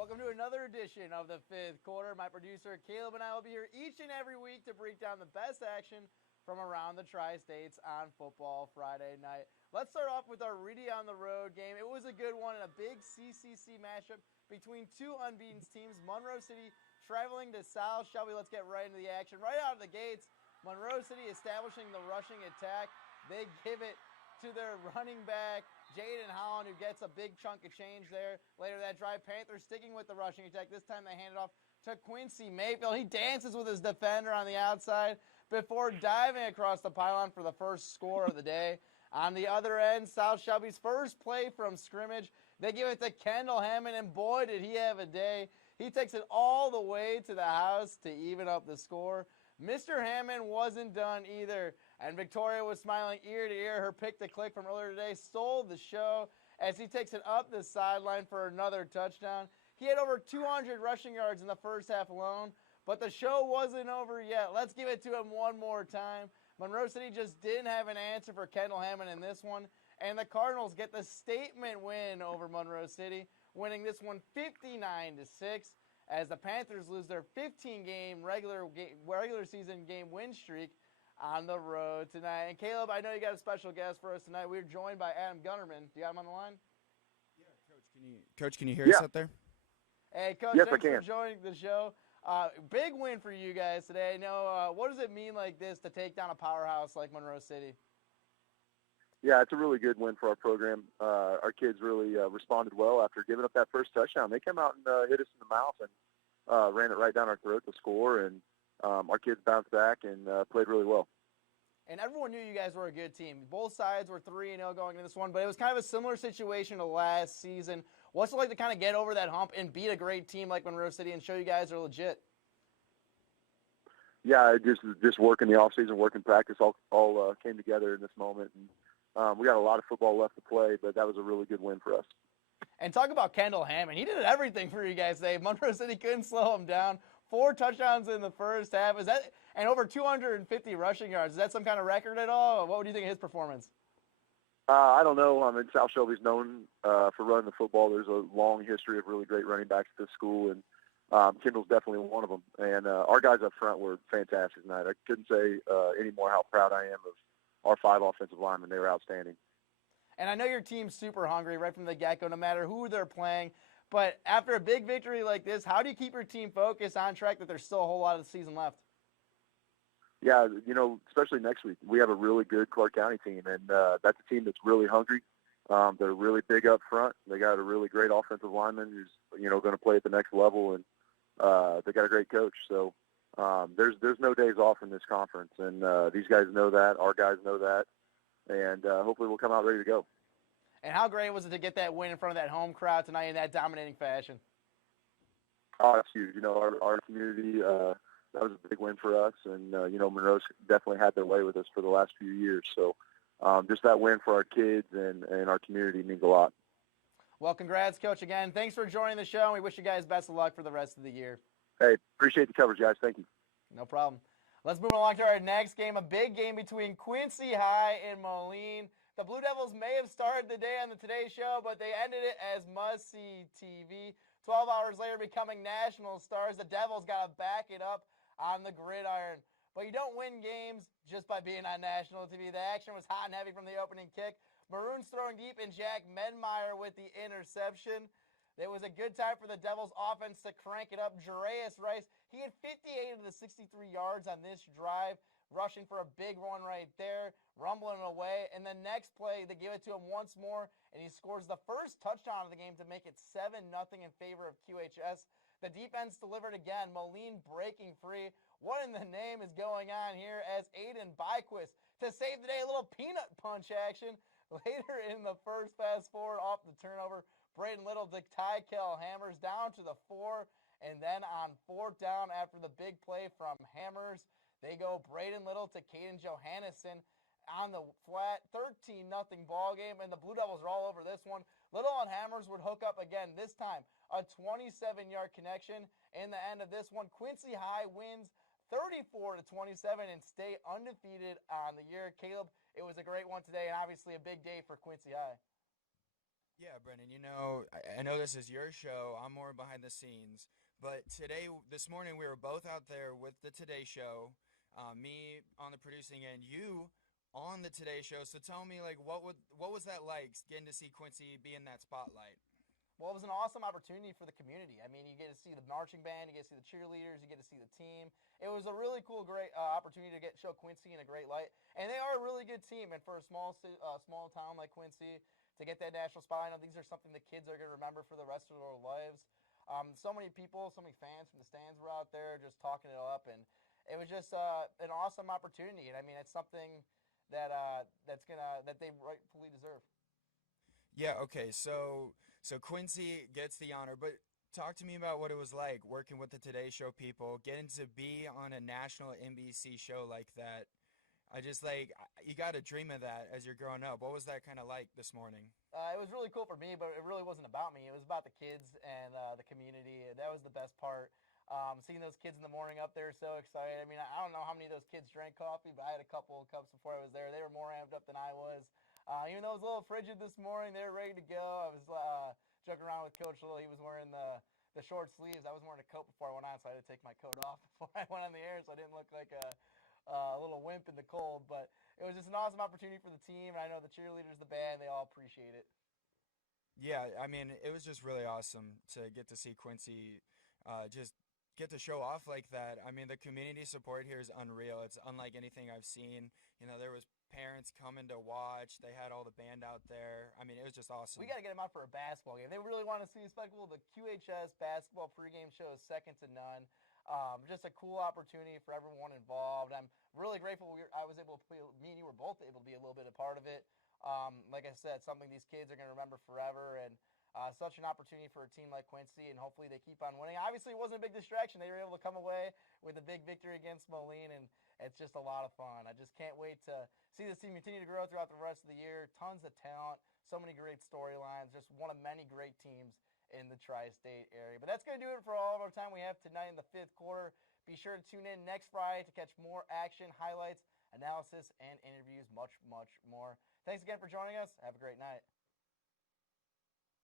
Welcome to another edition of the fifth quarter. My producer Caleb and I will be here each and every week to break down the best action from around the Tri-States on Football Friday night. Let's start off with our Reedy on the road game. It was a good one and a big CCC matchup between two unbeaten teams. Monroe City traveling to South Shelby. Let's get right into the action. Right out of the gates, Monroe City establishing the rushing attack. They give it to their running back, Jaden Holland, who gets a big chunk of change there. Later that drive, Panthers sticking with the rushing attack. This time they hand it off to Quincy Mayfield. He dances with his defender on the outside before diving across the pylon for the first score of the day. On the other end, South Shelby's first play from scrimmage. They give it to Kendall Hammond, and boy, did he have a day. He takes it all the way to the house to even up the score. Mr. Hammond wasn't done either, and Victoria was smiling ear to ear. Her pick to click from earlier today stole the show as he takes it up the sideline for another touchdown. He had over 200 rushing yards in the first half alone, but the show wasn't over yet. Let's give it to him one more time. Monroe City just didn't have an answer for Kendall Hammond in this one, and the Cardinals get the statement win over Monroe City, winning this one 59-6. As the Panthers lose their 15-game regular season game win streak on the road tonight. And Caleb, I know you got a special guest for us tonight. We're joined by Adam Gunnerman. Do you have him on the line? Yeah, Coach, can you hear us out there? Hey, Coach, yes, thanks for joining the show. Big win for you guys today. What does it mean like this to take down a powerhouse like Monroe City? Yeah, it's a really good win for our program. Our kids really responded well after giving up that first touchdown. They came out and hit us in the mouth and ran it right down our throat to score, and our kids bounced back and played really well. And everyone knew you guys were a good team. Both sides were 3-0 going into this one, but it was kind of a similar situation to last season. What's it like to kind of get over that hump and beat a great team like Monroe City and show you guys are legit? Yeah, just work in the offseason, work in practice, all came together in this moment. And we got a lot of football left to play, but that was a really good win for us. And talk about Kendall Hammond. He did everything for you guys today. Monroe City couldn't slow him down. 4 touchdowns in the first half. And over 250 rushing yards. Is that some kind of record at all? What would you think of his performance? I don't know. South Shelby's known for running the football. There's a long history of really great running backs at this school, and Kendall's definitely one of them. And our guys up front were fantastic tonight. I couldn't say any more how proud I am of our 5 offensive linemen. They were outstanding. And I know your team's super hungry right from the get-go, no matter who they're playing. But after a big victory like this, how do you keep your team focused on track that there's still a whole lot of the season left? Yeah, especially next week, we have a really good Clark County team, and that's a team that's really hungry. They're really big up front. They got a really great offensive lineman who's, going to play at the next level, and they got a great coach. So there's no days off in this conference, and these guys know that. Our guys know that, and hopefully we'll come out ready to go. And how great was it to get that win in front of that home crowd tonight in that dominating fashion? Oh, it's huge. Our community, that was a big win for us. And, Monroe's definitely had their way with us for the last few years. So just that win for our kids and our community means a lot. Well, congrats, Coach, again. Thanks for joining the show, and we wish you guys best of luck for the rest of the year. Hey, appreciate the coverage, guys. Thank you. No problem. Let's move along to our next game, a big game between Quincy High and Moline. The Blue Devils may have started the day on the Today Show, but they ended it as must-see TV. 12 hours later, becoming national stars, the Devils got to back it up on the gridiron. But you don't win games just by being on national TV. The action was hot and heavy from the opening kick. Maroons throwing deep, and Jack Medmeyer with the interception. It was a good time for the Devils offense to crank it up. Jarius Rice, he had 58 of the 63 yards on this drive, rushing for a big one right there, rumbling away. And the next play, they give it to him once more, and he scores the first touchdown of the game to make it 7-0 in favor of QHS. The defense delivered again, Moline breaking free. What in the name is going on here as Aiden Byquist to save the day, a little peanut punch action. Later in the first, fast forward off the turnover, Braden Little to Tykel Hammers down to the 4, and then on 4th down after the big play from Hammers, they go Braden Little to Caden Johannesson on the flat, 13-0 ball game, and the Blue Devils are all over this one. Little and Hammers would hook up again, this time a 27-yard connection. In the end of this one, Quincy High wins 34-27 and stay undefeated on the year. Caleb, it was a great one today, and obviously a big day for Quincy High. Yeah, Brendan, I know this is your show. I'm more behind the scenes. But this morning, we were both out there with the Today Show, me on the producing end, you on the Today Show. So tell me, like, what was that like, getting to see Quincy be in that spotlight? Well, it was an awesome opportunity for the community. I mean, you get to see the marching band, you get to see the cheerleaders, you get to see the team. It was a really cool, great opportunity to show Quincy in a great light, and they are a really good team. And for a small town like Quincy to get that national spotlight, I know these are something the kids are going to remember for the rest of their lives. So many people, so many fans from the stands were out there just talking it up, and it was just an awesome opportunity. And I mean, it's something that they rightfully deserve. Yeah, okay. So Quincy gets the honor, but talk to me about what it was like working with the Today Show people, getting to be on a national NBC show like that. I just like you got to dream of that as you're growing up. What was that kind of like this morning? It was really cool for me, but it really wasn't about me. It was about the kids and the community. That was the best part. Seeing those kids in the morning up there, so excited. I mean, I don't know how many of those kids drank coffee, but I had a couple of cups before I was there. They were more amped up than I was. Even though it was a little frigid this morning, they were ready to go. I was joking around with Coach Little. He was wearing the short sleeves. I was wearing a coat before I went on, so I had to take my coat off before I went on the air, so I didn't look like a little wimp in the cold. But it was just an awesome opportunity for the team, and I know the cheerleaders, the band, they all appreciate it. Yeah, I mean, it was just really awesome to get to see Quincy just get to show off like that. I mean, the community support here is unreal. It's unlike anything I've seen. There was parents coming to watch. They had all the band out there. I mean, it was just awesome. We got to get them out for a basketball game. They really want to see a spectacle. The QHS basketball pregame show is second to none. Just a cool opportunity for everyone involved. I'm really grateful I was able to play. Me and you were both able to be a little bit a part of it. Like I said, something these kids are going to remember forever, and such an opportunity for a team like Quincy, and hopefully they keep on winning. Obviously, it wasn't a big distraction. They were able to come away with a big victory against Moline, and it's just a lot of fun. I just can't wait to see this team continue to grow throughout the rest of the year. Tons of talent, so many great storylines, just one of many great teams in the tri-state area. But that's going to do it for all of our time we have tonight in the fifth quarter. Be sure to tune in next Friday to catch more action, highlights, analysis, and interviews, much, much more. Thanks again for joining us. Have a great night.